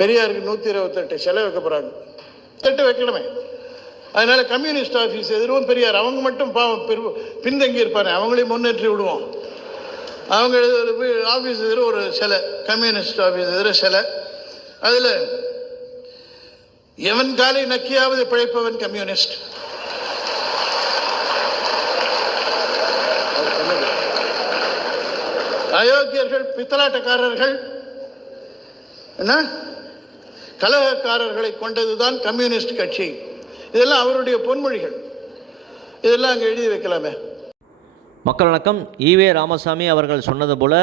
பெரியாருக்கு 128 சிலை வைக்க போகிறாங்க. தட்டு வைக்கணுமே. அதனால் கம்யூனிஸ்ட் ஆஃபீஸ் எதிரும் பெரியார் அவங்க மட்டும் பாவம் பின்தங்கி இருப்பாங்க, அவங்களையும் முன்னேற்றி விடுவோம். அவங்க ஆஃபீஸ் எதிர ஒரு சிலை, கம்யூனிஸ்ட் ஆஃபீஸ் எதிர சிலை, அதில் எவன் காலை நக்கியாவது பிழைப்பவன் கம்யூனிஸ்ட். அயோக்கியர்கள், பித்தலாட்டக்காரர்கள், என்ன கலகக்காரர்களை கொண்டதுதான் கம்யூனிஸ்ட் கட்சி. இதெல்லாம் அவருடைய பொன்மொழிகள். இதெல்லாம் அங்கே எழுதி வைக்கலாமே. மக்கள் வணக்கம். ஈவே ராமசாமி அவர்கள் சொன்னது போல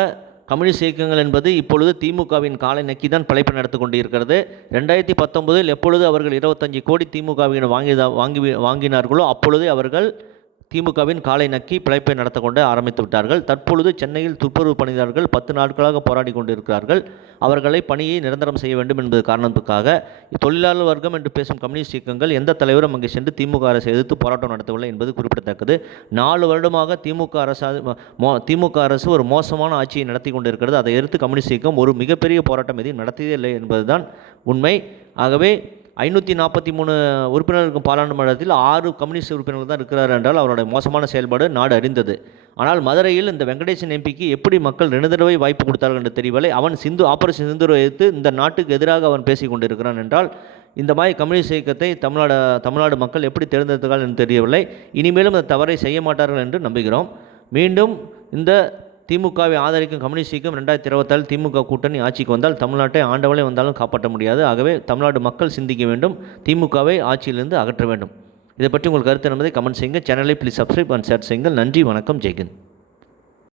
கம்யூனிஸ்ட் இயக்கங்கள் என்பது இப்பொழுது திமுகவின் காலை நக்கி தான் பிழைப்பு நடத்தி கொண்டிருக்கிறது. 2019 எப்பொழுது அவர்கள் 25 கோடி திமுகவின் வாங்கினார்களோ அப்பொழுது அவர்கள் திமுகவின் காலை நக்கி பிழைப்பை நடத்த கொண்டு ஆரம்பித்து விட்டார்கள். தற்பொழுது சென்னையில் துப்புரவு பணியாளர்கள் 10 நாட்களாக போராடி கொண்டிருக்கிறார்கள். அவர்களை பணியை நிரந்தரம் செய்ய வேண்டும் என்பது காரணத்துக்காக தொழிலாளர் வர்க்கம் என்று பேசும் கம்யூனிஸ்ட் இயக்கங்கள் எந்த தலைவரும் அங்கே சென்று திமுக அரசை எதிர்த்து போராட்டம் நடத்தவில்லை என்பது குறிப்பிடத்தக்கது. 4 வருடமாக திமுக அரசு ஒரு மோசமான ஆட்சியை நடத்தி கொண்டிருக்கிறது. அதை எதிர்த்து கம்யூனிஸ்ட் இயக்கம் ஒரு மிகப்பெரிய போராட்டம் எதையும் நடத்தியதே இல்லை என்பதுதான் உண்மை. ஆகவே 543 உறுப்பினர்கள் இருக்கும் பாராளுமன்றத்தில் 6 கம்யூனிஸ்ட் உறுப்பினர்கள் தான் இருக்கிறார் என்றால் அவருடைய மோசமான செயல்பாடு நாடு அறிந்தது. ஆனால் மதுரையில் இந்த வெங்கடேசன் எம்பிக்கு எப்படி மக்கள் 2 தடவை வாய்ப்பு கொடுத்தார்கள் என்று தெரியவில்லை. அவன் ஆபரேஷன் சிந்துரை எதிர்த்து இந்த நாட்டுக்கு எதிராக அவன் பேசி கொண்டிருக்கிறான் என்றால் இந்த மாதிரி கம்யூனிஸ்ட் இயக்கத்தை தமிழ்நாடு மக்கள் எப்படி தேர்ந்தெடுத்தார்கள் என்று தெரியவில்லை. இனிமேலும் அந்த தவறை செய்ய மாட்டார்கள் என்று நம்புகிறோம். மீண்டும் இந்த திமுகவை ஆதரிக்கும் கம்யூனிஸ்ட் இயக்கம் 2027 திமுக கூட்டணி ஆட்சிக்கு வந்தால் தமிழ்நாட்டை ஆண்டவளே வந்தாலும் காப்பாற்ற முடியாது. ஆகவே தமிழ்நாடு மக்கள் சிந்திக்க வேண்டும், திமுகவை ஆட்சியிலிருந்து அகற்ற வேண்டும். இதை பற்றி உங்கள் கருத்து என்பதை கமெண்ட் செய்யுங்கள். சேனலை ப்ளீஸ் சப்ஸ்கிரைப் அண்ட் ஷேர் செய்யுங்கள். நன்றி, வணக்கம், ஜெய்ஹிந்த்.